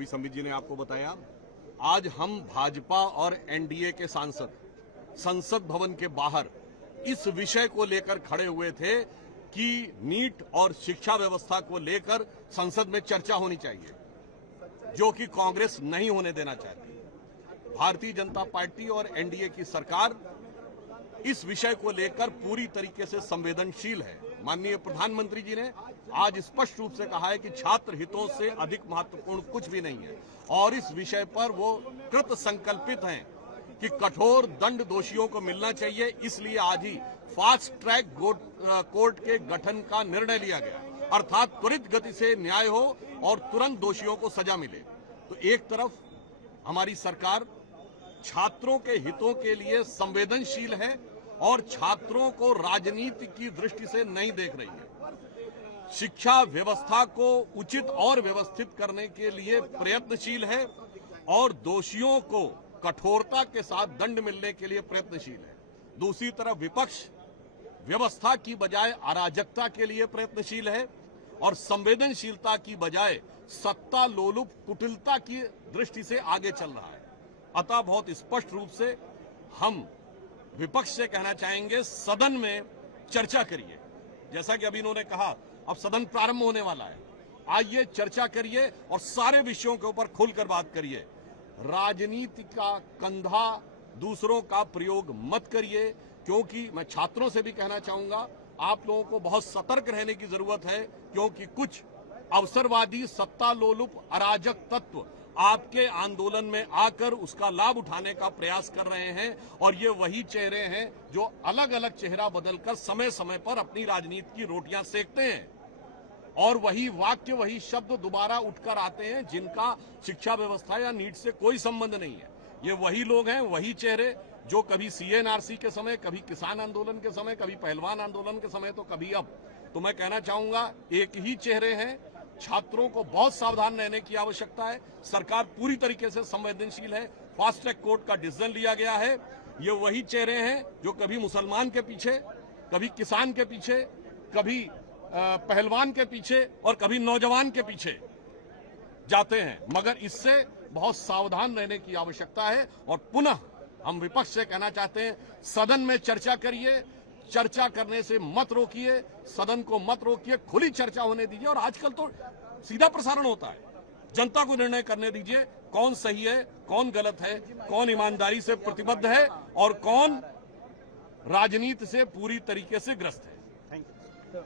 अभी संबित जी ने आपको बताया, आज हम भाजपा और एनडीए के सांसद संसद भवन के बाहर इस विषय को लेकर खड़े हुए थे कि नीट और शिक्षा व्यवस्था को लेकर संसद में चर्चा होनी चाहिए, जो कि कांग्रेस नहीं होने देना चाहती। भारतीय जनता पार्टी और एनडीए की सरकार इस विषय को लेकर पूरी तरीके से संवेदनशील है। माननीय प्रधानमंत्री जी ने आज स्पष्ट रूप से कहा है कि छात्र हितों से अधिक महत्वपूर्ण कुछ भी नहीं है और इस विषय पर वो कृत संकल्पित हैं कि कठोर दंड दोषियों को मिलना चाहिए। इसलिए आज ही फास्ट ट्रैक कोर्ट के गठन का निर्णय लिया गया, अर्थात त्वरित गति से न्याय हो और तुरंत दोषियों को सजा मिले। तो एक तरफ हमारी सरकार छात्रों के हितों के लिए संवेदनशील है और छात्रों को राजनीति की दृष्टि से नहीं देख रही है। शिक्षा व्यवस्था को उचित और व्यवस्थित करने के लिए प्रयत्नशील है और दोषियों को कठोरता के साथ दंड मिलने के लिए प्रयत्नशील है। दूसरी तरफ विपक्ष व्यवस्था की बजाय अराजकता के लिए प्रयत्नशील है और संवेदनशीलता की बजाय सत्ता लोलुप कुटिलता की दृष्टि से आगे चल रहा है। अतः बहुत स्पष्ट रूप से हम विपक्ष से कहना चाहेंगे, सदन में चर्चा करिए। जैसा कि अभी इन्होंने कहा, अब सदन प्रारंभ होने वाला है, आइए चर्चा करिए और सारे विषयों के ऊपर खुलकर बात करिए। राजनीति का कंधा दूसरों का प्रयोग मत करिए, क्योंकि मैं छात्रों से भी कहना चाहूंगा, आप लोगों को बहुत सतर्क रहने की जरूरत है, क्योंकि कुछ अवसरवादी सत्ता लोलुप अराजक तत्व आपके आंदोलन में आकर उसका लाभ उठाने का प्रयास कर रहे हैं और ये वही चेहरे हैं जो अलग अलग चेहरा बदलकर समय समय पर अपनी राजनीति की रोटियां सेकते हैं और वही वाक्य, वही शब्द दोबारा उठकर आते हैं जिनका शिक्षा व्यवस्था या नीट से कोई संबंध नहीं है। ये वही लोग हैं, वही चेहरे जो कभी सीएनआरसी के समय, कभी किसान आंदोलन के समय, कभी पहलवान आंदोलन के समय, तो कभी अब। तो मैं कहना चाहूंगा, एक ही चेहरे हैं। छात्रों को बहुत सावधान रहने की आवश्यकता है। सरकार पूरी तरीके से संवेदनशील है। फास्ट ट्रैक कोर्ट का डिसीजन लिया गया है। ये वही चेहरे हैं जो कभी मुसलमान के पीछे, कभी किसान के पीछे, कभी पहलवान के पीछे और कभी नौजवान के पीछे जाते हैं। मगर इससे बहुत सावधान रहने की आवश्यकता है और पुनः हम विपक्ष से कहना चाहते हैं, सदन में चर्चा करिए, चर्चा करने से मत रोकिए, सदन को मत रोकिए, खुली चर्चा होने दीजिए। और आजकल तो सीधा प्रसारण होता है, जनता को निर्णय करने दीजिए कौन सही है, कौन गलत है, कौन ईमानदारी से प्रतिबद्ध है और कौन राजनीति से पूरी तरीके से ग्रस्त है। Thank you.